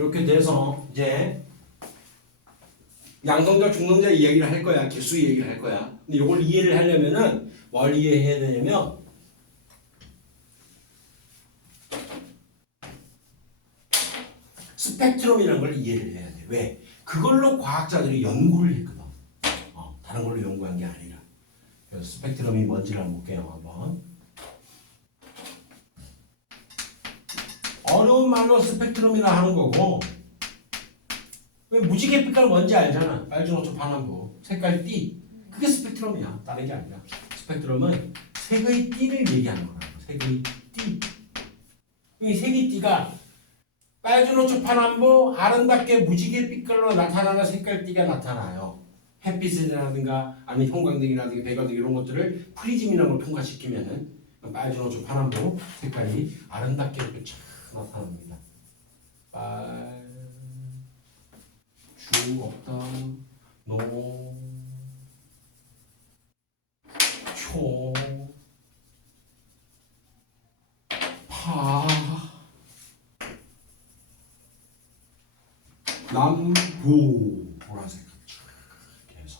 이렇게 돼서 이제 양성자, 중성자 이야기를 할 거야. 개수 이야기를 할 거야. 근데 이걸 이해를 하려면은 뭘 이해해야 되냐면 스펙트럼이라는 걸 이해를 해야 돼. 왜? 그걸로 과학자들이 연구를 했거든. 다른 걸로 연구한 게 아니라. 그래서 스펙트럼이 뭔지를 한번 볼게요. 한번. 어려운 말로 스펙트럼이라 하는 거고, 왜 무지개 빛깔 뭔지 알잖아. 빨주노초 파남보 색깔 띠. 그게 스펙트럼이야. 다른 게 아니라. 스펙트럼은 색의 띠를 얘기하는 거라고. 색의 띠. 이 색의 띠가 빨주노초 파남보 아름답게 무지개 빛깔로 나타나는 색깔 띠가 나타나요. 햇빛이라든가 아니면 형광등이라든가 배광등 이런 것들을 프리즘이라는 걸 통과시키면은 빨주노초 파남보 색깔이 아름답게 이렇게 쫙 나타납니다. 주 없다 노 초 파 남부 보라색 이렇게 해서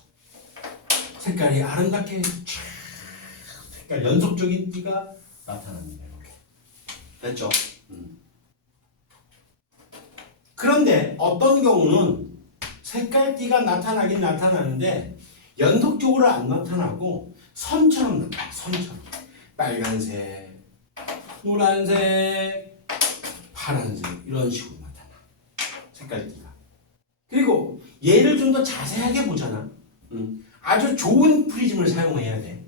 색깔이 아름답게 색깔 연속적인 띠가 나타납니다. 이렇게 됐죠? 그런데 어떤 경우는 색깔띠가 나타나긴 나타나는데 연속적으로 안 나타나고 선처럼 나타나. 선처럼 빨간색, 노란색, 파란색 이런 식으로 나타나. 색깔띠가. 그리고 얘를 좀 더 자세하게 보잖아. 아주 좋은 프리즘을 사용해야 돼.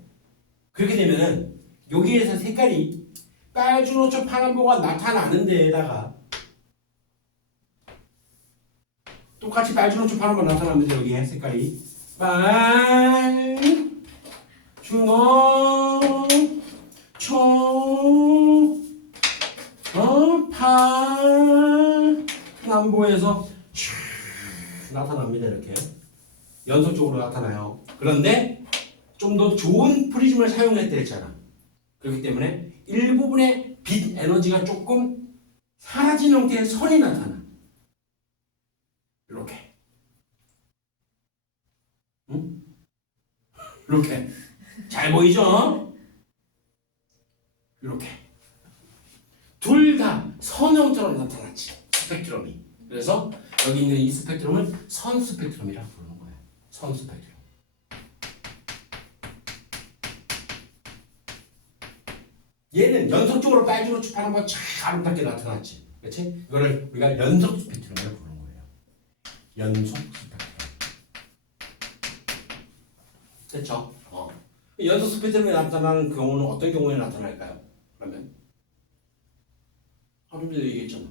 그렇게 되면은 여기에서 색깔이 빨주노초 파란보가 나타나는 데에다가 똑같이 빨주노초 파란보 나타납니다. 여기에 색깔이 빨 주노 초 파란보에서 나타납니다. 이렇게 연속적으로 나타나요. 그런데 좀 더 좋은 프리즘을 사용했다 했잖아. 그렇기 때문에 일부분의 빛 에너지가 조금 사라진 형태의 선이 나타나. 이렇게. 응? 이렇게. 잘 보이죠? 이렇게. 둘 다 선형처럼 나타났지. 스펙트럼이. 그래서 여기 있는 이 스펙트럼을 선 스펙트럼이라고 부르는 거예요. 선 스펙트럼. 얘는 연속적으로 빨주노초 파란보가 쫙 아름답게 나타났지. 그렇지? 이거를 우리가 연속 스펙트럼이라고 부르는 거예요. 연속 스펙트럼. 됐죠? 연속 스펙트럼이 나타나는 경우는 어떤 경우에 나타날까요? 그러면 좀 전에 얘기했잖아.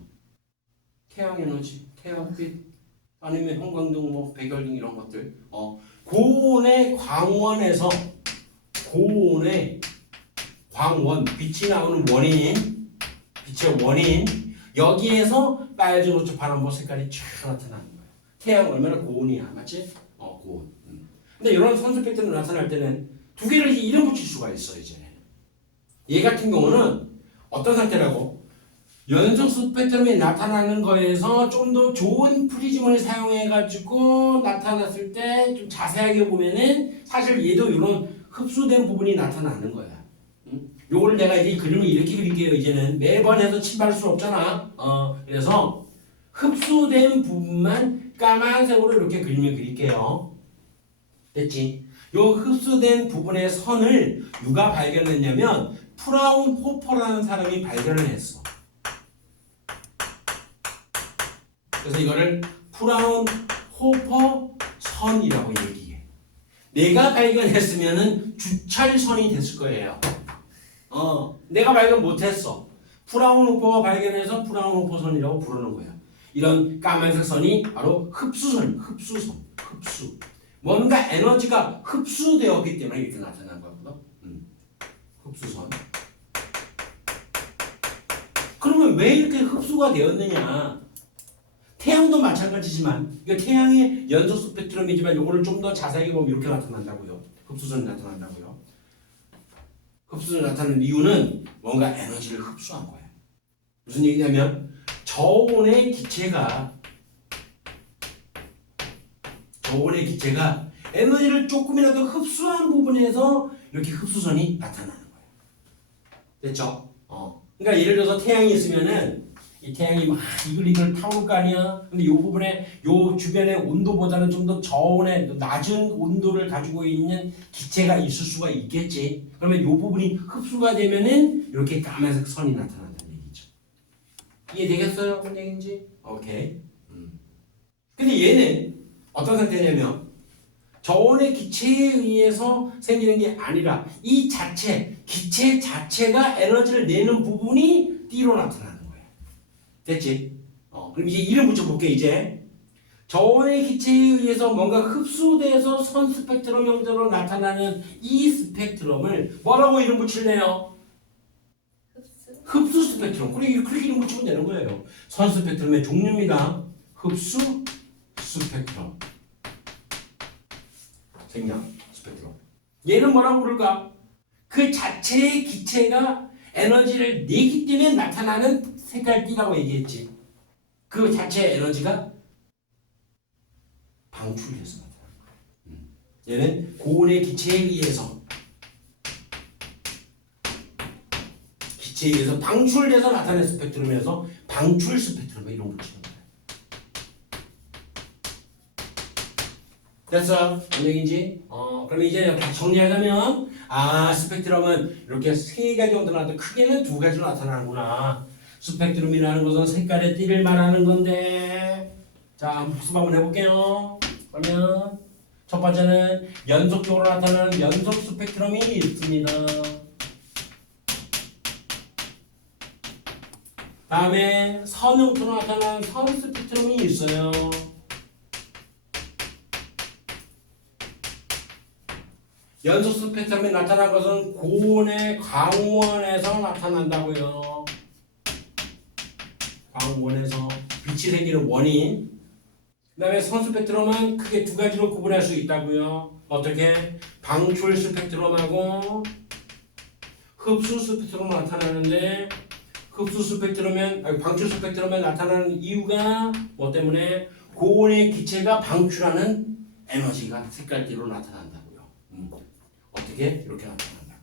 태양 에너지, 태양빛, 아니면 형광등, 뭐 백열등 이런 것들. 고온의 광원에서 고온의 광원, 빛이 나오는 원인, 빛의 원인 여기에서 빨주노초 파란보 색깔이 쫙 나타나는 거예요. 태양 얼마나 고온이야, 맞지? 고온. 근데 이런 선수 패턴이 나타날 때는 두 개를 이름 붙일 수가 있어 이제. 얘 같은 경우는 어떤 상태라고? 연속 스펙트럼이 나타나는 거에서 좀 더 좋은 프리즘을 사용해가지고 나타났을 때 좀 자세하게 보면은 사실 얘도 이런 흡수된 부분이 나타나는 거야. 요걸 내가 이제 그림을 이렇게 그릴게요. 이제는 매번 해서 침발할 수 없잖아. 그래서 흡수된 부분만 까만색으로 이렇게 그림을 그릴게요. 됐지? 요 흡수된 부분의 선을 누가 발견했냐면 프라운호퍼라는 사람이 발견을 했어. 그래서 이거를 프라운호퍼 선이라고 얘기해. 내가 발견했으면은 주철선이 됐을 거예요. 내가 발견 못했어. 프라운호퍼가 발견해서 프라운호퍼선이라고 부르는 거야. 이런 까만색 선이 바로 흡수선, 흡수. 뭔가 에너지가 흡수되었기 때문에 이렇게 나타난 거거든. 흡수선. 그러면 왜 이렇게 흡수가 되었느냐? 태양도 마찬가지지만, 이거 태양의 연속 스펙트럼이지만 이거를 좀 더 자세하게 보면 이렇게 나타난다고요. 흡수선이 나타난다고요. 흡수선이 나타나는 이유는 뭔가 에너지를 흡수한 거야. 무슨 얘기냐면 저온의 기체가 에너지를 조금이라도 흡수한 부분에서 이렇게 흡수선이 나타나는 거예요. 됐죠? 그러니까 예를 들어서 태양이 있으면은 이 태양이 막 이글 타올 거 아니야. 근데 이 부분에 요 주변의 온도보다는 좀 더 저온의 낮은 온도를 가지고 있는 기체가 있을 수가 있겠지. 그러면 이 부분이 흡수가 되면은 이렇게 까만색 선이 나타난다는 얘기죠. 이해되겠어요? 무슨 얘기인지? 오케이. 근데 얘는 어떤 상태냐면 저온의 기체에 의해서 생기는 게 아니라 이 기체 자체가 에너지를 내는 부분이 D로 나타나는 거예요. 됐지? 그럼 이제 이름 붙여볼게 이제. 저온의 기체에 의해서 뭔가 흡수돼서 선 스펙트럼 형태로 나타나는 이 스펙트럼을 뭐라고 이름 붙일래요? 흡수 스펙트럼. 그렇게 이름 붙이면 되는 거예요. 선 스펙트럼의 종류입니다. 흡수 스펙트럼. 생량 스펙트럼. 얘는 뭐라고 부를까? 그 자체의 기체가 에너지를 내기 때문에 나타나는 색깔띠라고 얘기했지. 그 자체의 에너지가 방출돼서 나타나는 거야. 얘는 고온의 기체에 의해서 방출돼서 나타나는 스펙트럼에서 방출 스펙트럼에 이런 붙이는 거야. 됐어? 뭔 얘기인지? 그러면 이제 이렇게 정리하자면 스펙트럼은 이렇게 세 가지 정도 나타나는데 크게는 두 가지로 나타나는구나. 스펙트럼이라는 것은 색깔의 띠를 말하는 건데 자, 복습 한번 해볼게요. 그러면 첫 번째는 연속적으로 나타나는 연속 스펙트럼이 있습니다. 다음에 선형태로 나타나는 선 스펙트럼이 있어요. 연속 스펙트럼이 나타난 것은 고온의 광원에서 나타난다고요. 광원에서 빛이 생기는 원인. 그 다음에 선 스펙트럼은 크게 두 가지로 구분할 수 있다고요. 어떻게? 방출 스펙트럼하고 흡수 스펙트럼 나타나는데 방출 스펙트럼에 나타나는 이유가 뭐 때문에? 고온의 기체가 방출하는 에너지가 색깔띠로 나타난다고요. 어떻게? 이렇게 나타난다고요.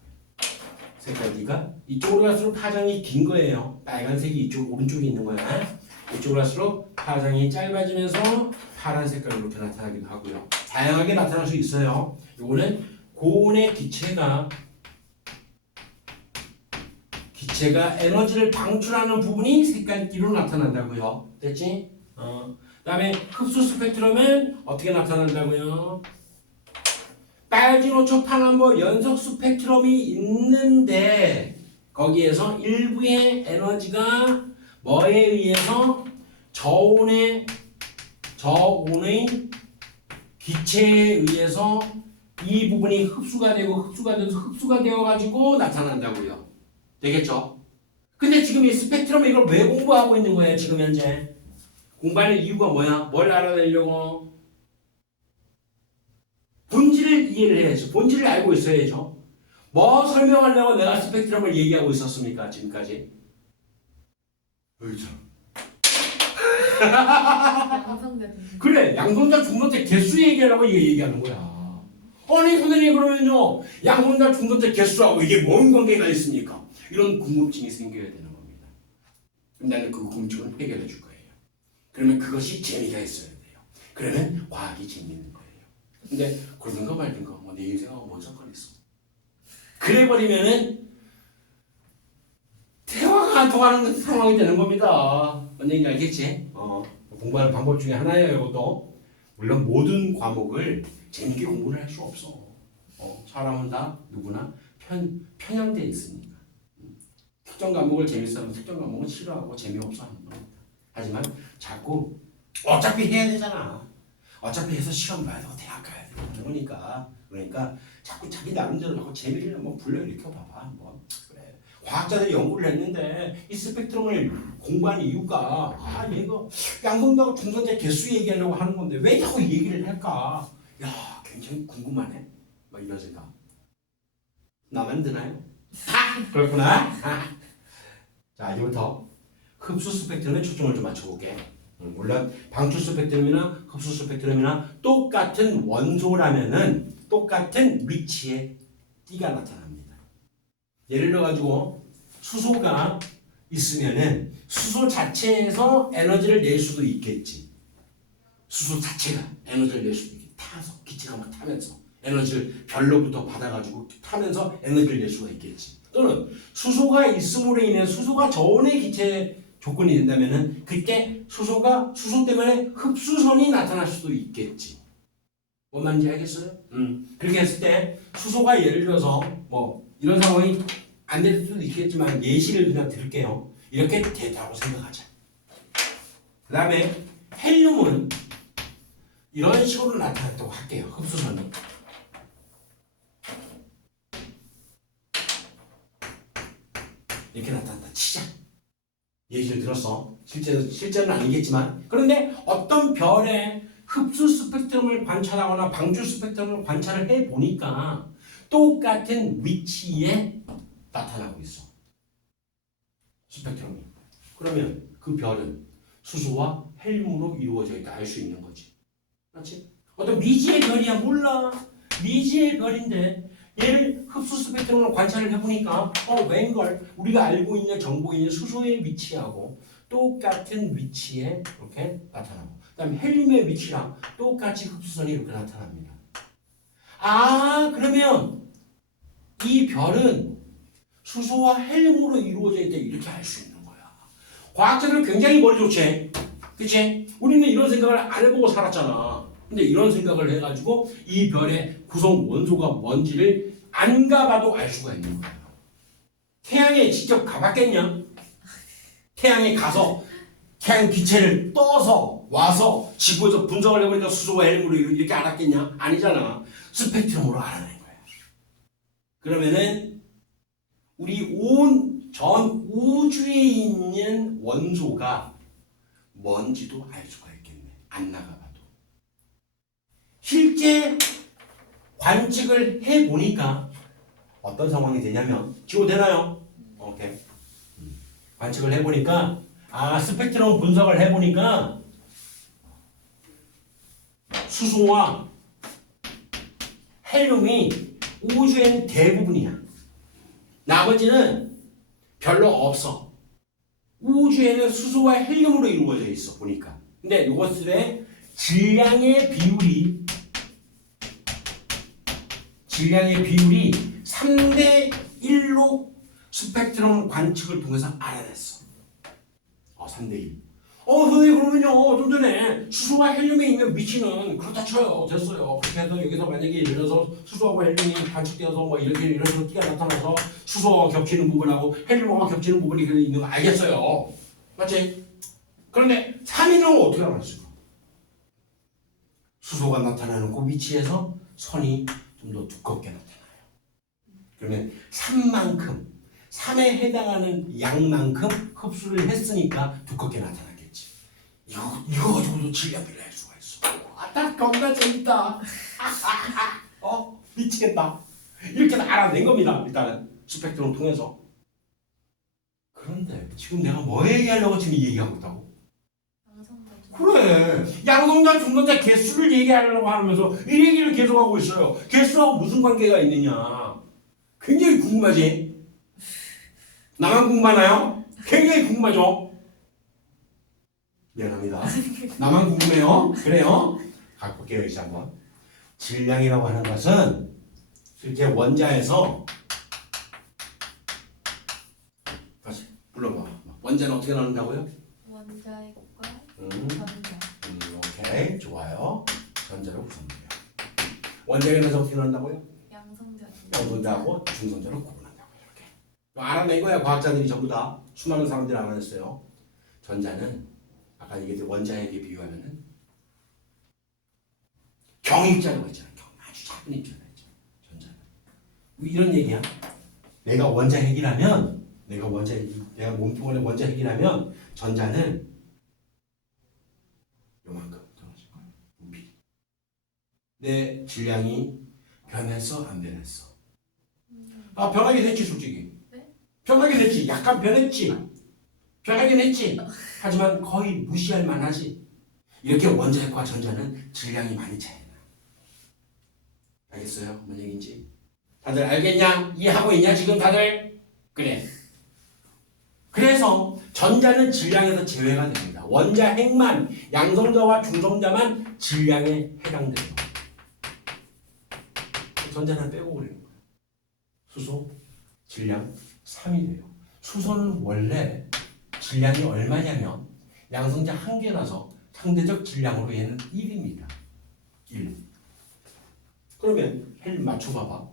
색깔띠가 이쪽으로 갈수록 파장이 긴 거예요. 빨간색이 이쪽 오른쪽에 있는 거야. 이쪽으로 갈수록 파장이 짧아지면서 파란 색깔로 이렇게 나타나기도 하고요. 다양하게 나타날 수 있어요. 이거는 고온의 기체가 에너지를 방출하는 부분이 색깔띠로 나타난다고요. 됐지? 그다음에 흡수 스펙트럼은 어떻게 나타난다고요? 빨주노초 파남보 연속 스펙트럼이 있는데 거기에서 일부의 에너지가 뭐에 의해서 저온의 기체에 의해서 이 부분이 흡수가 되어 가지고 나타난다고요. 되겠죠? 근데 지금 이 스펙트럼을 이걸 왜 공부하고 있는 거예요? 지금 현재 공부하는 이유가 뭐야? 뭘 알아내려고? 본질을 이해를 해야죠. 본질을 알고 있어야죠. 뭐 설명하려고 내가 스펙트럼을 얘기하고 있었습니까? 지금까지? 그렇죠. 그래, 양손자 중도체 개수 얘기하려고 이게 얘기하는 거야. 아니 선생님 그러면요 양손자 중도체 개수하고 이게 뭔 관계가 있습니까? 이런 궁금증이 생겨야 되는 겁니다. 그럼 나는 그 궁금증을 해결해 줄 거예요. 그러면 그것이 재미가 있어야 돼요. 그러면 과학이 재미있는 거예요. 근데 그러든가 말든가 뭐 내 인생하고 뭔 상관이 있어. 그래 버리면은 대화가 안 통하는 상황이 되는 겁니다. 뭔 얘기인지 알겠지? 공부하는 방법 중에 하나예요. 이것도 물론 모든 과목을 재밌게 공부를 할 수 없어. 사람은 다 누구나 편향돼 있으니까. 특정 과목을 재밌어 하면 특정 과목은 싫어하고 재미없어 하는 겁니다. 하지만 자꾸 어차피 해야 되잖아. 어차피 해서 시험 봐야 되고 대학 가야 되고 그러니까 자꾸 자기 나름대로 자꾸 재미를 한번 불러일으켜 봐봐. 뭐 그래. 과학자들이 연구를 했는데 이 스펙트럼을 공부한 이유가 얘가 양성자고 중성자 개수 얘기하려고 하는 건데 왜 자꾸 얘기를 할까? 야 굉장히 궁금하네. 뭐 이런 생각. 나만 드나요? 그렇구나. 자 이제부터 흡수 스펙트럼에 초점을 좀 맞춰볼게. 물론 방출 스펙트럼이나 흡수 스펙트럼이나 똑같은 원소라면은 똑같은 위치에 띠가 나타납니다. 예를 들어가지고 수소가 있으면은 수소 자체에서 에너지를 낼 수도 있겠지. 수소 자체가 에너지를 낼 수도 있겠지. 타서 기체가 막 타면서 에너지를 별로부터 받아가지고 타면서 에너지를 낼 수가 있겠지. 또는 수소가 있음으로 인해 수소가 저온의 기체 조건이 된다면은 그때 수소 때문에 흡수선이 나타날 수도 있겠지. 뭔 말인지 알겠어요? 그렇게 했을 때 수소가 예를 들어서 뭐 이런 상황이 안 될 수도 있겠지만 예시를 그냥 들을게요. 이렇게 됐다고 생각하자. 그 다음에 헬륨은 이런 식으로 나타났다고 할게요. 흡수선이. 이렇게 나타난다 치자. 예시를 들었어. 실제는 아니겠지만. 그런데 어떤 별의 흡수 스펙트럼을 관찰하거나 방출 스펙트럼을 관찰을 해보니까 똑같은 위치에 나타나고 있어. 스펙트럼이. 그러면 그 별은 수소와 헬륨으로 이루어져 있다 알 수 있는 거지. 그렇지? 어떤 미지의 별이야 몰라. 미지의 별인데 얘를 흡수 스펙트럼으로 관찰을 해보니까 웬걸 우리가 알고 있는 정보인 수소의 위치하고 똑같은 위치에 이렇게 나타나고 그 다음에 헬륨의 위치랑 똑같이 흡수선이 이렇게 나타납니다. 아 그러면 이 별은 수소와 헬륨으로 이루어져 있다 이렇게 알 수 있는 거야. 과학자들은 굉장히 머리 좋지. 그치? 우리는 이런 생각을 안 해보고 살았잖아. 근데 이런 생각을 해가지고 이 별의 구성 원소가 뭔지를 안 가봐도 알 수가 있는 거예요. 태양에 직접 가봤겠냐? 태양에 가서 태양 기체를 떠서 와서 지구에서 분석을 해보니까 수소와 헬륨으로 이렇게 알았겠냐? 아니잖아. 스펙트럼으로 알아낸 거야. 그러면은 우리 온 전 우주에 있는 원소가 뭔지도 알 수가 있겠네. 안 나가봐도. 실제 관측을 해보니까 어떤 상황이 되냐면 지워 되나요? 오케이. 관측을 해보니까 스펙트럼 분석을 해보니까 수소와 헬륨이 우주에는 대부분이야. 나머지는 별로 없어. 우주에는 수소와 헬륨으로 이루어져 있어 보니까. 근데 이것들의 질량의 비율이 3대 1로 스펙트럼 관측을 통해서 알아냈어. 3대 1. 선생님 그러면요 좀 전에 수소와 헬륨에 있는 위치는 그렇다 쳐요. 됐어요. 그렇게 해서 여기서 만약에 예를 들어서 수소하고 헬륨이 관측되어서 뭐 이런 식으로 띠가 나타나서 수소와 겹치는 부분하고 헬륨과 겹치는 부분이 있는 거 알겠어요. 맞지? 그런데 3위는 어떻게 알았을까? 수소가 나타나는 그 위치에서 선이 좀 더 두껍게 나타나요. 그러면 3에 해당하는 양만큼 흡수를 했으니까 두껍게 나타나겠지. 이거 가지고도 질량비를 할 수가 있어. 딱 겁나 재밌다. 미치겠다. 이렇게 알아낸 겁니다. 일단은 스펙트럼 통해서. 그런데 지금 내가 뭐 얘기하려고 지금 얘기하고 있다고? 그래. 양성자, 중성자 개수를 얘기하려고 하면서 이 얘기를 계속하고 있어요. 개수하고 무슨 관계가 있느냐. 굉장히 궁금하지? 나만 궁금하나요? 굉장히 궁금하죠? 미안합니다. 나만 궁금해요? 그래요? 갖고 올게요. 이제 한번. 질량이라고 하는 것은 실제 원자에서 다시 불러봐. 원자는 어떻게 나눈다고요? 원자의 과 전자. 오케이. 좋아요. 전자로 구성돼요. 원자에 대해서 어떻게 나눈다고요? 양성자하고 중성자로 구분한다고 이렇게. 알아낸 거야. 과학자들이 전부 다. 수많은 사람들이 알아냈어요. 전자는 아까 이게 원자에게 비유하면은 경입자라고 했잖아. 아주 작은 입자라 했잖아. 전자는. 이런 얘기야. 내가 원자핵이라면 내가 몸뚱아리 원자핵이라면 전자는 요만큼 떨어질 거야. 부피. 내 질량이 변했어 안 변했어? 변하게 됐지 솔직히. 네? 변하게 됐지. 약간 변했지. 변하긴 했지. 하지만 거의 무시할 만하지. 이렇게 원자핵과 전자는 질량이 많이 차이나. 알겠어요? 뭔 얘기인지? 다들 알겠냐? 이해하고 있냐 지금 다들? 그래. 그래서 전자는 질량에서 제외가 됩니다. 원자핵만, 양성자와 중성자만 질량에 해당돼요. 전자는 빼고 그러는 거야. 수소 질량 3이 돼요. 수소는 원래 질량이 얼마냐면 양성자 한 개라서 상대적 질량으로 얘는 1입니다. 1. 그러면 헬륨 맞춰봐봐.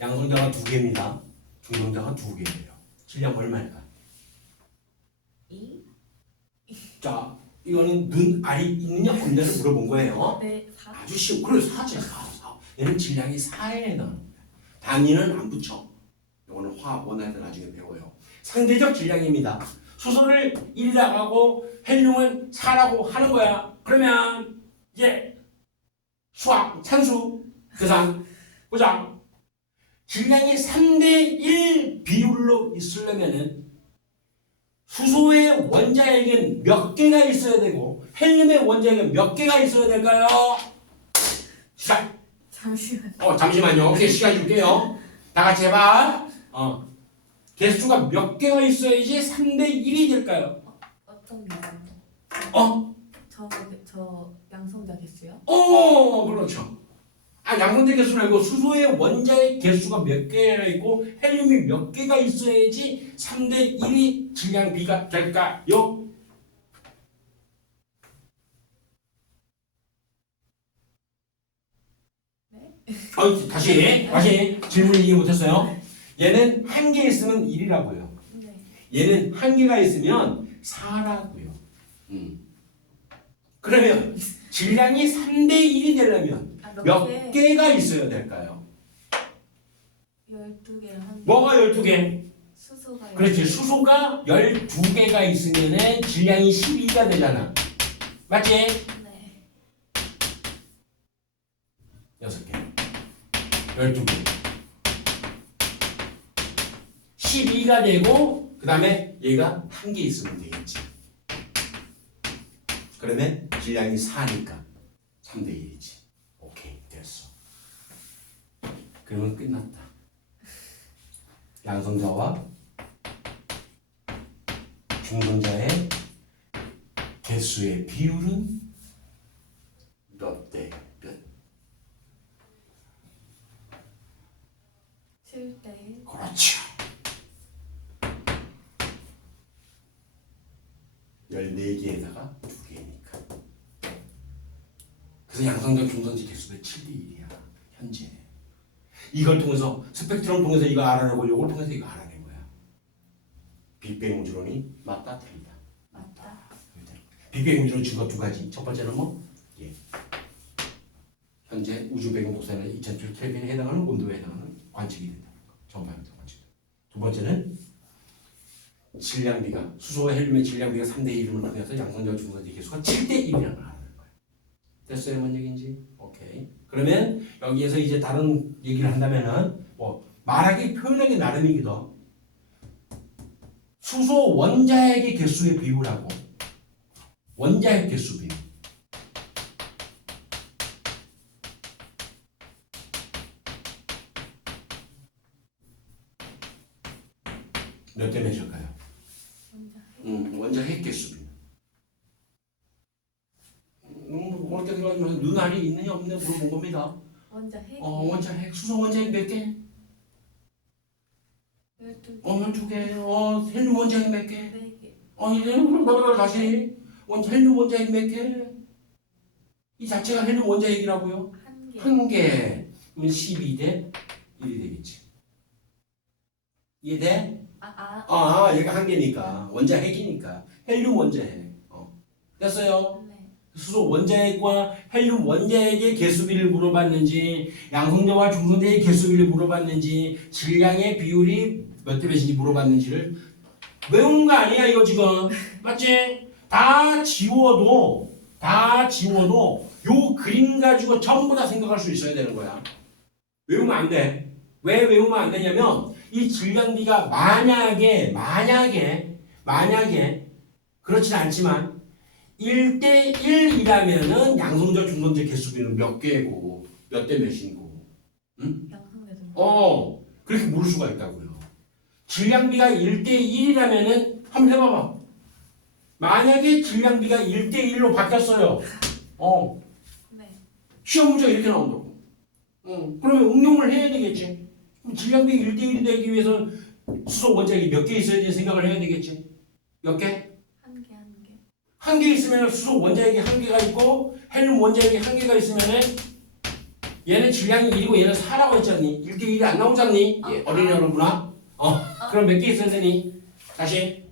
양성자가 2개입니다. 중성자가 2개예요. 질량 얼마일까? 2? 자, 이거는 눈 알이 있느냐 없느냐를 물어본 거예요. 네, 4. 아주 쉬워. 그래 4지 4. 얘는 질량이 4에 해당합니다. 단위는 안 붙여. 이거는 화학 원화에서 나중에 배워요. 상대적 질량입니다. 수소를 1이라고 하고 헬륨은 4라고 하는 거야. 그러면 이제 수학, 산수, 계산 보자. 질량이 3대1 비율로 있으려면은 수소의 원자핵은 몇 개가 있어야 되고 헬륨의 원자핵은 몇 개가 있어야 될까요? 시작. 잠시만요. 잠시만요. 오케이, 시간 줄게요. 다 같이 해봐. 개수가 몇 개가 있어야지 3대1이 될까요? 어떤 양성자? 어? 저 양성자 개수요? 그렇죠. 양성자 개수는 아니고 수소의 원자의 개수가 몇 개가 있고 헬륨이 몇 개가 있어야지 3대1이 질량 비가 될까요? 다시 질문 이해 못했어요? 얘는 한 개 있으면 1이라고요. 네. 얘는 한 개가 있으면 4라고요. 그러면 질량이 3대1이 되려면 몇 개가 있어야 될까요? 12개랑 한 개. 뭐가 12개? 수소가 그렇지. 수소가 12개가 있으면 질량이 12가 되잖아. 맞지? 네. 6개. 12개. 12가 되고 그 다음에 얘가 한 개 있으면 되겠지. 그러면 질량이 4니까 3대1이지. 오케이, 됐어. 그러면 끝났다. 양성자와 중성자의 개수의 비율은 몇 대 몇? 7대1. 그렇죠. 14개에다가 2개니까. 그래서 양성자 중성자 개수가 7대1이야. 현재. 이걸 통해서 스펙트럼 통해서 이거 알아내고 이걸 통해서 이거 알아낸 거야. 빅뱅 우주론이 맞다 틀리다. 맞다. 빅뱅 우주론 증거 두 가지. 첫 번째는 뭐? 현재 우주 배경 곡선에 2000조 켈빈에 해당하는 온도에 해당하는 관측이 된다는 거. 전파형태 관측. 두 번째는 질량비가 수소와 헬륨의 질량비가 3대1을 통해서 양성자와 중성자 개수가 7대1이라는 걸 알아낸 거야. 됐어요? 뭔 얘기인지? 오케이. 그러면 여기에서 이제 다른 얘기를 한다면은 뭐 말하기 표현하기 나름이기도 수소 원자핵의 개수의 비율하고 원자핵 개수 비율 몇 대 몇일까요? 원자핵 개수 비율. 어떻게 생각하면 눈알이 있느냐 없느냐 물어본 겁니다. 원자핵. 원자핵 수소 원자핵 몇 개? 12개. 12개. 헬륨 원자핵 몇 개? 4개. 이제 다시 헬륨 원자핵 몇 개? 이 자체가 헬륨 원자핵이라고요? 1개. 한 개. 그러면 12대 1이 되겠지. 이해돼? 얘가 한 개니까 원자핵이니까 헬륨 원자핵. 됐어요? 네. 수소 원자핵과 헬륨 원자핵의 개수비를 물어봤는지 양성자와 중성자의 개수비를 물어봤는지 질량의 비율이 몇 대 몇인지 물어봤는지를 외운 거 아니야 이거 지금. 맞지? 다 지워도 요 그림 가지고 전부 다 생각할 수 있어야 되는 거야. 외우면 안 돼. 왜 외우면 안 되냐면 이 질량비가 만약에 만약에 그렇진 않지만 1대 1이라면은 양성절 중성절 개수비는 몇 개고 몇 대 몇이고 양성대도. 그렇게 물을 수가 있다고요. 질량비가 1대 1이라면은 한번 해봐봐. 만약에 질량비가 1대 1로 바뀌었어요. 네. 시험 문제가 이렇게 나온다고. 그러면 응용을 해야 되겠지. 그럼 질량비 1대 1이 되기 위해서는 수소 원자력이 몇 개 있어야 지 생각을 해야 되겠지. 몇 개? 한 개, 한 개. 한 개 있으면 수소 원자력이 한 개가 있고 헬륨 원자력이 한 개가 있으면은 얘는 질량이 1이고 얘는 4라고 했잖니. 1대 1이 안 나오잖니. 어린이 여러분아. 그럼 몇 개 있어야 되니? 다시.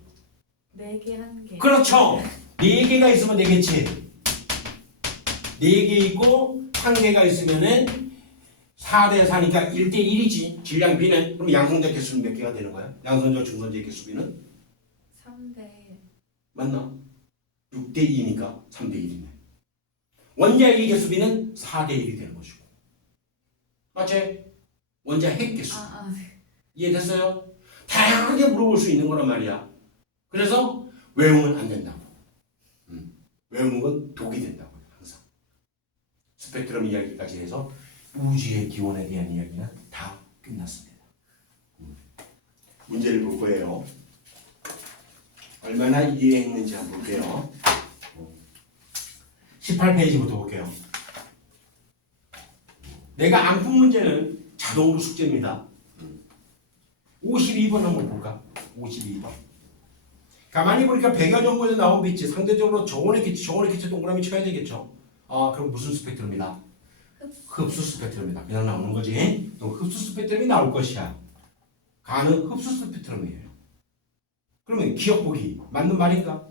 네 개, 한 개. 그렇죠. 4개가 있으면 되겠지. 4개 있고 1개가 있으면은 4대 4니까 1대 1이지. 질량 B는. 그럼 양성자 개수는 몇 개가 되는 거야? 양성자 중성자 개수 B는? 3대. 맞나? 6대 2니까 3대 1이네. 원자핵의 개수 B는 4대 1이 되는 것이고. 맞지? 원자핵 개수. 네. 이해됐어요? 다양하게 물어볼 수 있는 거란 말이야. 그래서 외우면 안 된다고. 외우는 건 독이 된다고요. 항상. 스펙트럼 이야기까지 해서 우주의 기원에 대한 이야기는 다 끝났습니다. 문제를 볼 거예요. 얼마나 이해했는지 한번 볼게요. 18페이지부터 볼게요. 내가 안 푼 문제는 자동으로 숙제입니다. 52번 한번 볼까? 52번. 가만히 보니까 100여 정도에서 나온 빛이 상대적으로 저온의 기체 동그라미 쳐야 되겠죠. 그럼 무슨 스펙트럼이다? 흡수 스펙트럼이다. 그냥 나오는 거지. 그럼 흡수 스펙트럼이 나올 것이야. 가는 흡수 스펙트럼이에요. 그러면 기억 보기 맞는 말인가?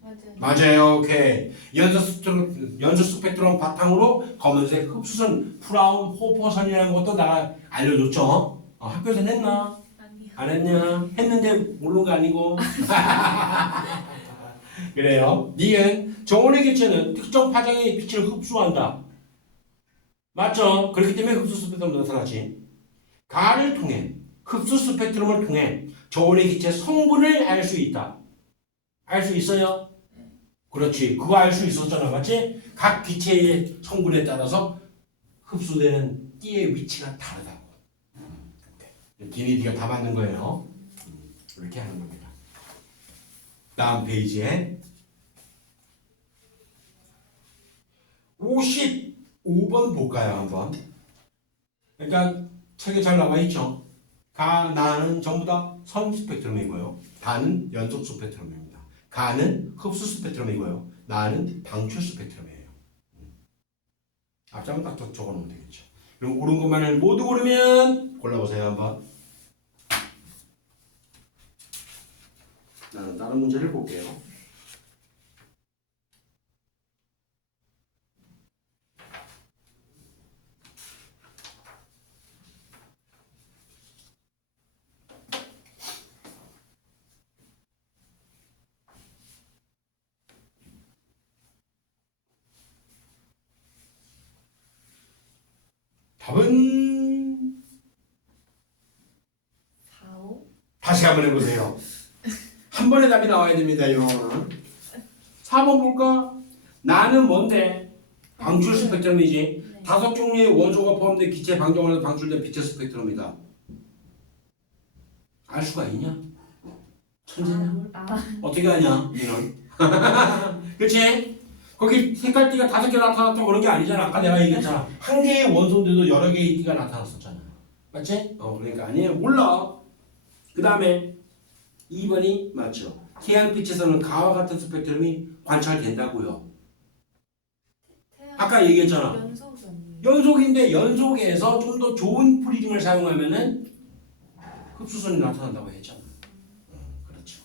맞아요. 맞아요. 오케이. 연소 스펙트럼 바탕으로 검은색 흡수선 프라운 호퍼선이라는 것도 내가 알려줬죠. 학교에서 했나? 아니요. 안 했냐? 했는데 모르는 거 아니고. 그래요. 니은 정원의 기체는 특정 파장의 빛을 흡수한다. 맞죠? 그렇기 때문에 흡수 스펙트럼이 나타나지. 가를 통해 흡수 스펙트럼을 통해 저온의 기체 성분을 알 수 있다. 알 수 있어요? 그렇지. 그거 알 수 있었잖아. 맞지? 각 기체의 성분에 따라서 흡수되는 띠의 위치가 다르다고. DNA가 다 맞는 거예요. 이렇게 하는 겁니다. 다음 페이지에 55번 볼까요? 한번. 그러니까 책에 잘 나와 있죠. 가, 나는 전부 다 선 스펙트럼이고요. 다는 연속 스펙트럼입니다. 가는 흡수 스펙트럼이고요. 나는 방출 스펙트럼이에요. 앞장은 딱 적어놓으면 되겠죠. 그럼 옳은 것만을 모두 고르면 골라보세요 한번. 나는 다른 문제를 볼게요. 답은 4, 5. 다시 한번 해보세요. 한 번에 답이 나와야 됩니다. 이거는 4번 볼까? 나는 뭔데? 방출 스펙트럼이지. 네. 5종류의 원소가 포함된 기체 방정원에서 방출된 빛의 스펙트럼이다. 알 수가 있냐? 천재냐? 어떻게 하냐? 너는? 그렇지? 거기 색깔띠가 5개 나타났다고 그런 게 아니잖아. 아까 내가 얘기했잖아. 한 개의 원소인데도 여러 개의 띠가 나타났었잖아. 맞지? 그러니까 아니에요. 몰라. 그 다음에 2번이 맞죠. 태양빛에서는 가와 같은 스펙트럼이 관찰된다고요. 아까 얘기했잖아. 연속이 아니에요. 연속인데 연속에서 좀 더 좋은 프리즘을 사용하면은 흡수선이 나타난다고 했잖아. 그렇죠.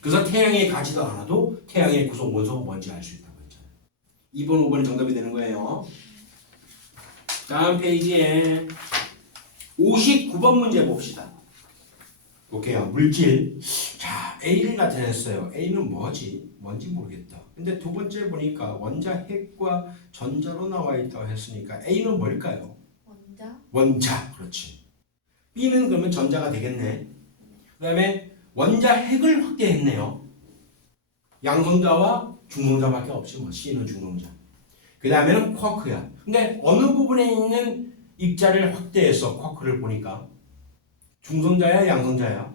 그래서 태양에 가지도 않아도 태양의 구성 원소가 뭔지 알 수 있다고 했잖아요. 2번, 5번이 정답이 되는 거예요. 다음 페이지에 59번 문제 봅시다. 볼게요. 물질. 자, A를 나타냈어요. A는 뭐지? 뭔지 모르겠다. 근데 두 번째 보니까 원자 핵과 전자로 나와 있다고 했으니까 A는 뭘까요? 원자? 원자. 그렇지. B는 그러면 전자가 되겠네. 그 다음에 원자핵을 확대했네요. 양성자와 중성자밖에 없지 뭐. C는 중성자. 그 다음에는 쿼크야. 근데 어느 부분에 있는 입자를 확대해서 쿼크를 보니까 중성자야 양성자야?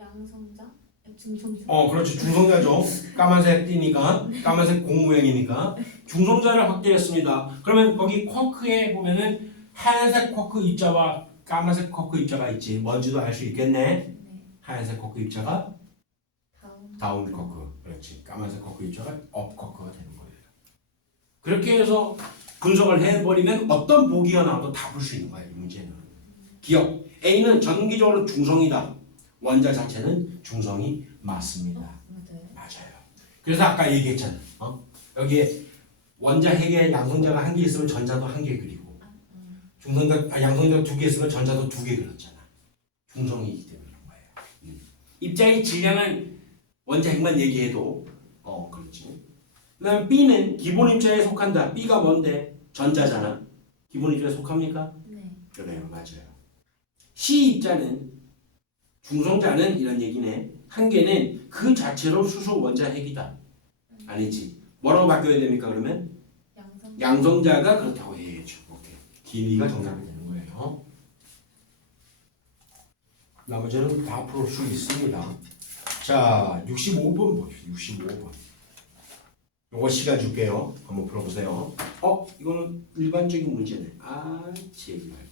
양성자? 중성자? 그렇지. 중성자죠. 까만색 띠니까 까만색 공 모양이니까 중성자를 확대했습니다. 그러면 거기 쿼크에 보면은 하얀색 쿼크 입자와 까만색 쿼크 입자가 있지. 뭔지도 알 수 있겠네. 네. 하얀색 쿼크 입자가 다음. 다운 쿼크. 그렇지. 까만색 쿼크 입자가 업 쿼크가 되는 거예요. 그렇게 해서 분석을 해버리면 어떤 보기가 나와도 다 풀 수 있는 거예요. 이 문제는. 기억. A는 전기적으로 중성이다. 원자 자체는 중성이 맞습니다. 맞아요. 맞아요. 그래서 아까 얘기했잖아. 여기에 원자 핵에 양성자가 한 개 있으면 전자도 한 개 그리고 양성자 두 개 있으면 전자도 두 개 그렸잖아. 중성이기 때문에 그런 거예요. 입자의 질량은 원자 핵만 얘기해도 그렇지. 그다음 B는 기본 입자에 속한다. B가 뭔데? 전자잖아. 기본 입자에 속합니까? 네. 그래요, 맞아요. C 입자는 중성자는 이런 얘기네. 한 개는 그 자체로 수소 원자 핵이다. 아니지. 뭐라고 바뀌어야 됩니까? 그러면 양성. 양성자가 그렇다고 해야죠. 오케이. 길이가 정답이 되는 거예요. 나머지는 다 풀 수 있습니다. 자, 65번 봅시다. 65번. 요거 시간 줄게요. 한번 풀어보세요. 이거는 일반적인 문제네. 제발.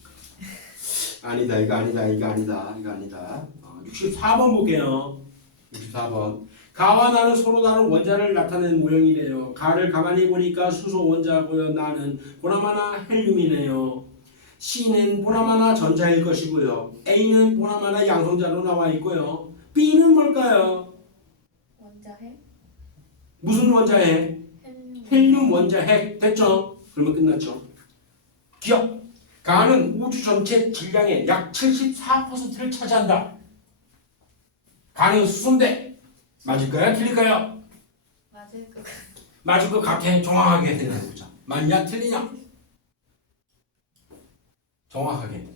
아니다, 이거 아니다, 이거 아니다, 이거 아니다. 64번 볼게요. 64번. 가와 나는 서로 다른 원자를 나타내는 모형이래요. 가를 가만히 보니까 수소 원자고요. 나는 보나마나 헬륨이네요. C는 보나마나 전자일 것이고요. A는 보나마나 양성자로 나와 있고요. B는 뭘까요? 원자핵? 무슨 원자핵? 헬륨 원자핵. 됐죠? 그러면 끝났죠. 기억. 가는 우주 전체 질량의 약 74%를 차지한다. 가는 수소인데 맞을까요? 틀릴까요? 맞을 것 같아요. 맞을 것 같아. 정확하게 생각해보자. 맞냐? 틀리냐? 정확하게.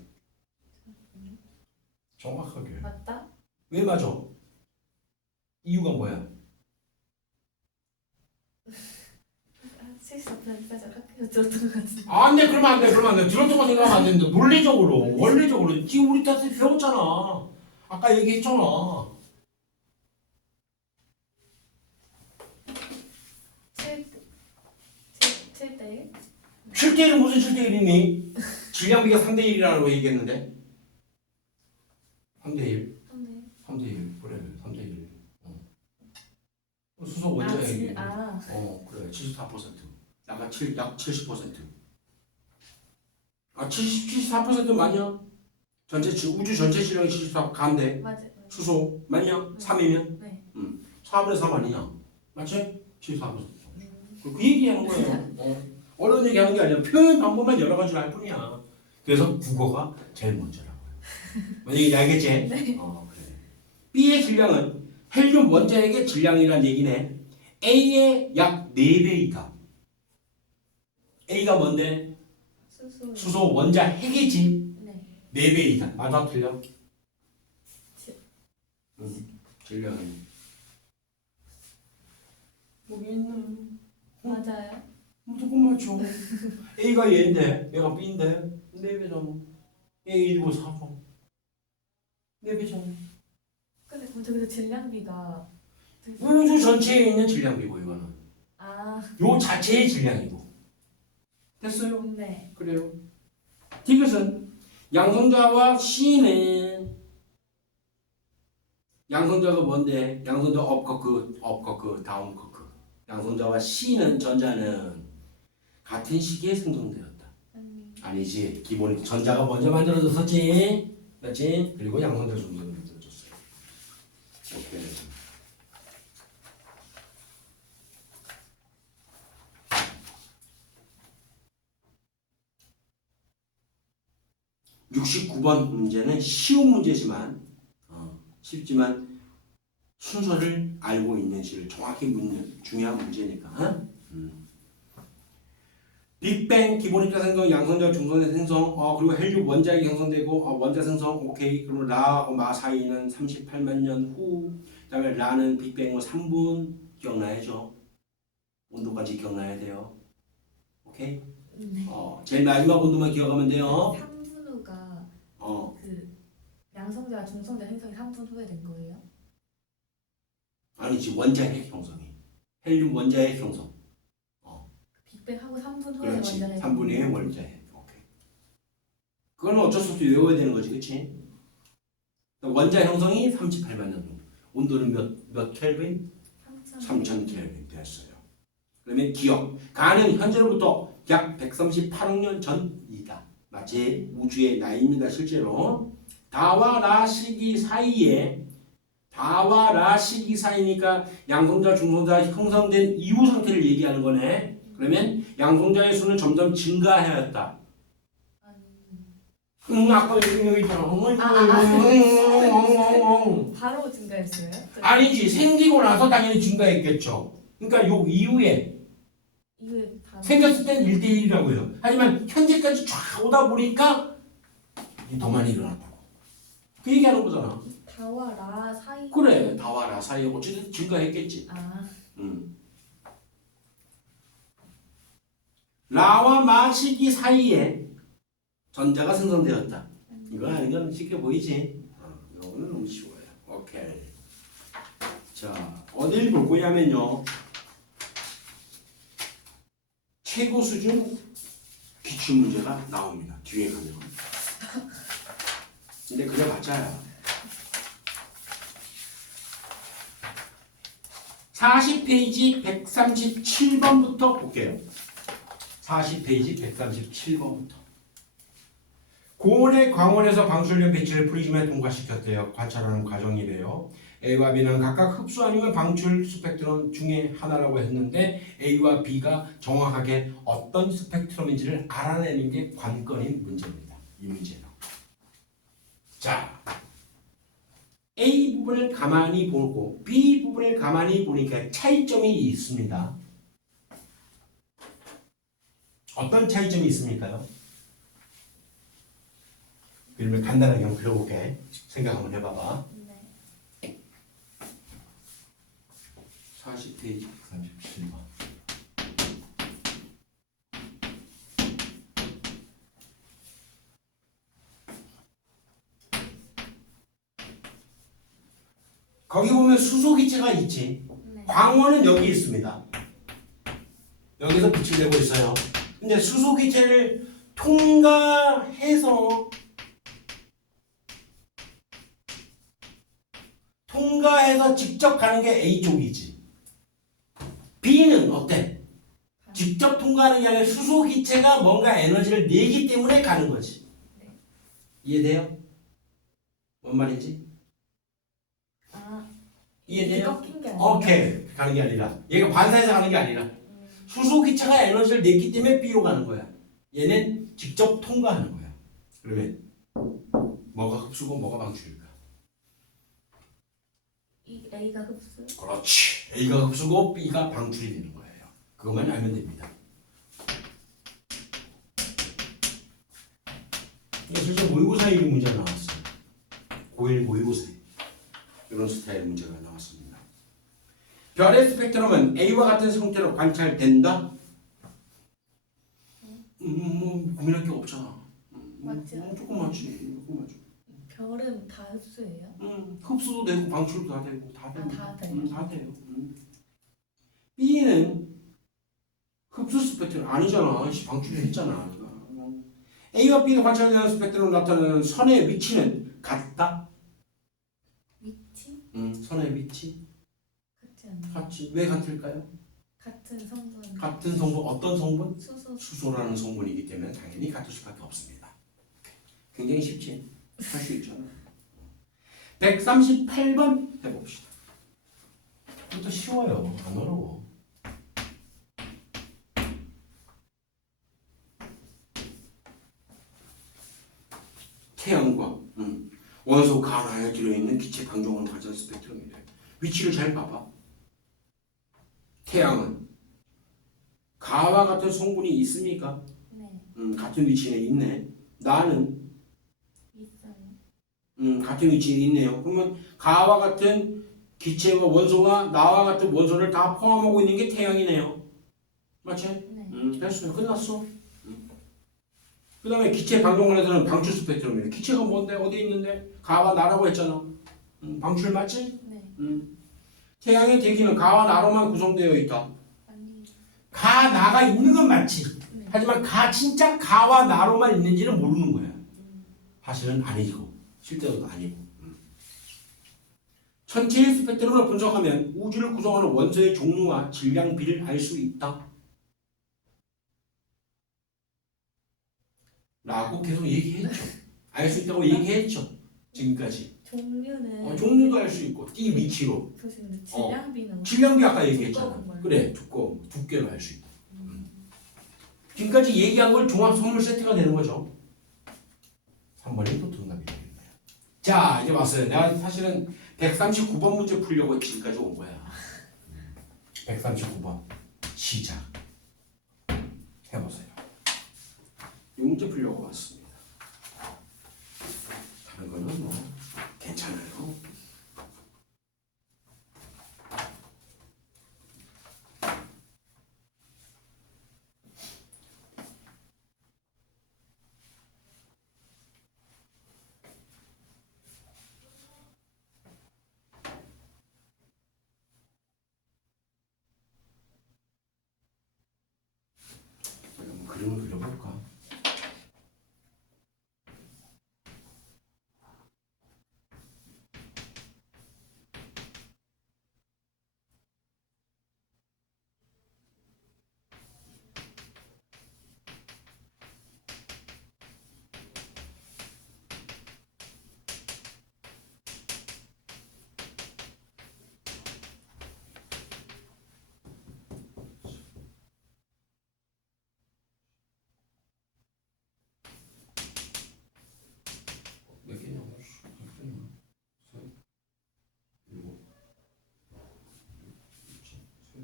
정확하게. 맞다? 왜 맞아? 이유가 뭐야? 74%까지 학교에서 들었던 것 같은데. 안 돼, 그러면 안 돼, 그러면 안 돼. 들었던 거 생각하면 안 되는데. 논리적으로, 원리적으로. 지금 우리 다 배웠잖아. 아까 얘기했잖아. 7대 1? 7대1은 무슨 7대1이니? 질량비가 3대1이라고 얘기했는데. 3대1. 3대 3대1. 그래, 3대1. 수소 원자핵이. 그래, 74%. 약 70%. 74% 맞냐? 우주 전체 질량이 74 간대. 맞아요. 수소 맞냐? 3이면? 네. 4분의 3 아니냐? 맞지? 74%. 그 얘기하는 거예요. 어려운 얘기하는 게 아니라 표현 방법만 여러 가지를 할 뿐이야. 그래서 국어가 제일 먼저라고요. 뭔 얘기인지 알겠지? 네. 그래. B의 질량은 헬륨 원자핵의 질량이란 얘기네. A의 약 4배이다. A가 뭔데? 수소 원자핵이지. 네. 4배이다. 맞아 틀려? 칠. 질량이. 여기 있는. 맞아요. 무조건 맞죠. A가 얘인데 얘가 B인데 4배잖아. A 1고 4번. 4배잖아. 근데 저기서 질량비가 우주 전체에 있는 질량비고 이거는. 요 자체의 질량이고. 됐어요? 네. 그래요. 디귿은 양성자와 C는 양성자가 뭔데? 양성자 업커크, 다운커크. 양성자와 C는 전자는 같은 시기에 생성되었다. 아니지. 기본 전자가 먼저 만들어졌었지. 맞지? 그리고 양성자 중성이 만들어졌어요. 오케이. (69번) 문제는 쉬운 문제지만 쉽지만 순서를 알고 있는지를 정확히 묻는 중요한 문제니까. 빅뱅 기본입자 생성, 양성자 중성자 생성, 그리고 헬륨 원자핵이 형성되고 원자 생성, 오케이. 그리고 라하고 마 사이는 38만 년 후. 그다음에 라는 빅뱅 3분 기억나야죠. 온도까지 기억나야 돼요. 오케이. 네. 제일 마지막 온도만 기억하면 돼요. 3분 후가 어, 그 양성자 중성자 생성이 3분 후에 된 거예요? 아니지 원자핵 형성이. 헬륨 원자핵 형성. 빅뱅하고 3분 후에 그렇지. 원자핵. 3분의 원자핵. 오케이. 그건 어쩔 수 없이 외워야 되는 거지, 그렇지? 원자 형성이 38만 년 정도. 온도는 몇 켈빈? 3000 켈빈 됐어요. 그러면 기억. 가는 현재로부터 약 138억 년 전이다. 제 우주의 나이입니다. 실제로. 다와 라 시기 사이에 다와 라 시기 사이니까 양성자 중성자 형성된 이후 상태를 얘기하는 거네. 그러면 양성자의 수는 점점 증가해왔다. 아까 여기 있잖아. 바로 증가했어요? 아니지. 생기고 나서 당연히 증가했겠죠. 그러니까 요 이후에 바로 생겼을 땐 1대1이라고요. 하지만 현재까지 쫙 오다 보니까 더 많이 일어났다고. 그 얘기하는 거잖아. 다와 라 사이. 그래. 다와 라 사이에 어쨌든 증가했겠지. 라와 마 시기 사이에 전자가 생성되었다. 이거 아는 건 쉽게 보이지? 이거는 너무 쉬워요. 오케이. 자, 어딜 볼 거냐면요. 최고 수준 기출 문제가 나옵니다. 뒤에 가면. 근데 그래 봤자야. 40페이지 137번부터 볼게요. 40페이지 137번부터. 고온의 광원에서 방출된 배치를 프리즘에 통과시켰대요. 관찰하는 과정이래요. A와 B는 각각 흡수 아니면 방출 스펙트럼 중에 하나라고 했는데 A와 B가 정확하게 어떤 스펙트럼인지를 알아내는 게 관건인 문제입니다. 이 문제는. 자, A 부분을 가만히 보고 B 부분을 가만히 보니까 차이점이 있습니다. 어떤 차이점이 있습니까요? 그러면 간단하게 한번 그려볼게. 생각 한번 해봐봐. 네. 40페이지 137번. 거기 보면 수소기체가 있지. 네. 광원은 여기 있습니다. 여기서 빛을 내고 있어요. 근데 수소기체를 통과해서 직접 가는 게 A 쪽이지. B는 어때? 직접 통과하는 게 아니라 수소기체가 뭔가 에너지를 내기 때문에 가는 거지. 네. 이해돼요? 뭔 말인지? 이해돼요? 꺾인 게 아니라. 오케이. 가는 게 아니라 얘가 반사해서 가는 게 아니라 수소기체가 에너지를 냈기 때문에 B로 가는 거야. 얘는 직접 통과하는 거야. 그러면 뭐가 흡수고 뭐가 방출일까? 이 A가 흡수. 그렇지. A가 흡수고 B가 방출이 되는 거예요. 그것만 알면 됩니다. 이게 실제 모의고사에 이 문제가 나왔어요. 고1 모의고사에 이런 스타일의 문제가 나왔습니다. 별의 스펙트럼은 A와 같은 형태로 관찰된다? 뭐 고민할 게 없잖아. 맞지? 조금 많지. 조금 많지. 별은 다 흡수예요? 흡수도 되고 방출도 다 되고 다 되고 다 돼요? 다 돼요. B는 흡수 스펙트럼 아니잖아. 방출을 했잖아. A와 B가 관찰되는 스펙트럼으로 나타나는 선의 위치는 같다? 위치? 선의 위치? 같지 않나요? 같지. 왜 같을까요? 같은 성분. 같은 성분, 어떤 성분? 수소. 수소라는 성분이기 때문에 당연히 같을 수밖에 없습니다. 굉장히 쉽지? 할 수 있잖아. 138번 해봅시다. 이것도 쉬워요. 안 어려워. 태양광, 원소 가나에 들어있는 기체 방정원 관찰 스펙트럼이래. 위치를 잘 봐봐. 태양은 가와 같은 성분이 있습니까? 네. 같은 위치에 있네. 나는 있어요. 같은 위치에 있네요. 그러면 가와 같은 기체와 원소가 나와 같은 원소를 다 포함하고 있는 게 태양이네요. 맞지? 네. 됐어요. 끝났어. 그 다음에 기체 방정관에서는 방출 스펙트럼이에요. 기체가 뭔데? 어디 있는데? 가와 나라고 했잖아. 방출 맞지? 네. 태양의 대기는 가와 나로만 구성되어 있다. 아니. 가, 나가 있는 건 맞지. 네. 하지만 진짜 가와 나로만 있는지는 모르는 거야. 사실은 아니고 실제로도 아니고. 전체의 스펙트럼을 분석하면 우주를 구성하는 원소의 종류와 질량비를 알 수 있다. 라고 계속 얘기했죠. 알 수 있다고 얘기했죠. 지금까지. 종류는 종류도 알 수 있고 띠 위치로. 교수님 질량비는 질량비 아까 얘기했잖아. 두꺼운 걸. 그래, 두께로 알 수 있다. 지금까지 얘기한 걸 종합 선물 세트가 되는 거죠. 3번이 또 정답이 되겠네요. 자, 이제 왔어요. 내가 사실은 139번 문제 풀려고 지금까지 온 거야. 139번 시작 해보세요. 이 문제 풀려고 왔습니다. 다른 거는 뭐 괜찮아요. 그럼 그림을 그려볼까? 몇 개냐고? 셋, 일곱, 셋.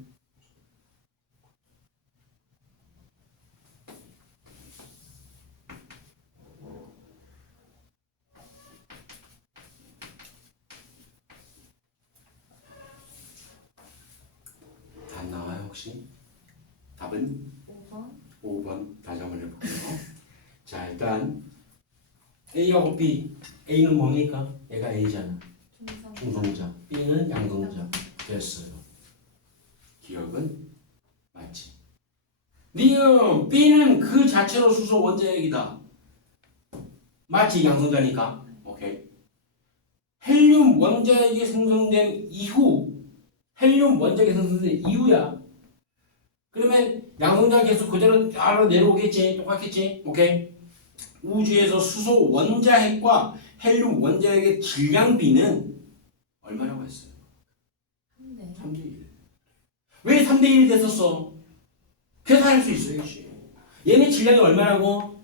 답 나와요 혹시? 답은 5번. 5번 다시 한번 해볼게요. 자 일단 A하고 B. A는 뭡니까? 얘가 A잖아. 중성자. B는 양성자. 됐어요. 기억은 맞지. 니은 B는 그 자체로 수소 원자핵이다. 맞지? 양성자니까. 오케이. 헬륨 원자핵이 생성된 이후 헬륨 원자핵이 생성된 이후야. 그러면 양성자 계속 그대로 따로 내려오겠지. 똑같겠지. 오케이. 우주에서 수소 원자핵과 헬륨 원자핵의 질량비는 얼마라고 했어요? 3대 1. 왜 3대 1이 됐었어? 계산할 수 있어요. 역시. 얘네 질량이 얼마라고?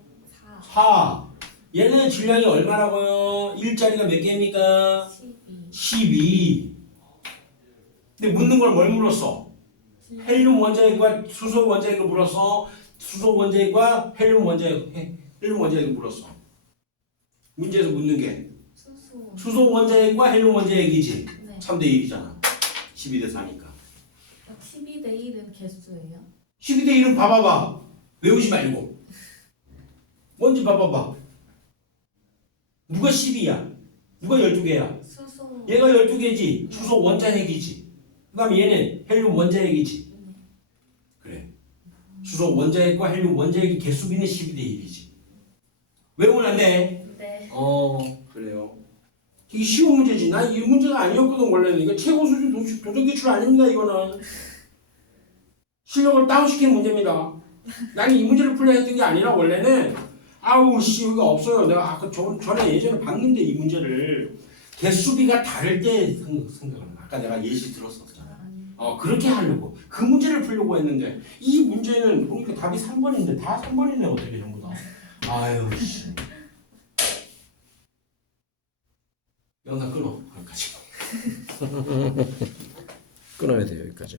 4. 얘는 질량이 얼마라고요? 1짜리가 몇 개입니까? 12. 근데 묻는 걸 뭘 물었어? 헬륨 원자핵과 수소 원자핵을 물었어. 수소 원자핵과 헬륨 원자핵을 물었어. 문제에서 묻는 게 수소 원자핵과 헬륨 원자핵이지. 네. 3대 1이잖아. 12대 4니까. 12대 1은 개수예요? 12대 1은 봐봐봐. 외우지 말고. 뭔지 봐봐봐. 누가 12야? 누가 12개야? 수소. 얘가 12개지. 수소 원자핵이지. 그 다음에 얘는 헬륨 원자핵이지. 그래. 수소 원자핵과 헬륨 원자핵의 개수비는 12대 1이지. 외우면 안 돼. 네. 그래요. 이게 쉬운 문제지. 난 이 문제가 아니었거든 원래는. 이거 최고 수준 도전 기출 아닙니다. 이거는 실력을 다운시키는 문제입니다. 나는 이 문제를 풀려 했던 게 아니라 원래는 아우 씨 여기가 없어요. 내가 아까 전에 예전에 봤는데 이 문제를 개수비가 다를 때 생각을 해. 아까 내가 예시 들었었잖아. 그렇게 하려고 그 문제를 풀려고 했는데 이 문제는 보니까 답이 3번인데 다 3번이네 어떻게 전부 다. 아유 씨. 영상 끊어. 여기까지. 끊어야 돼요 여기까지.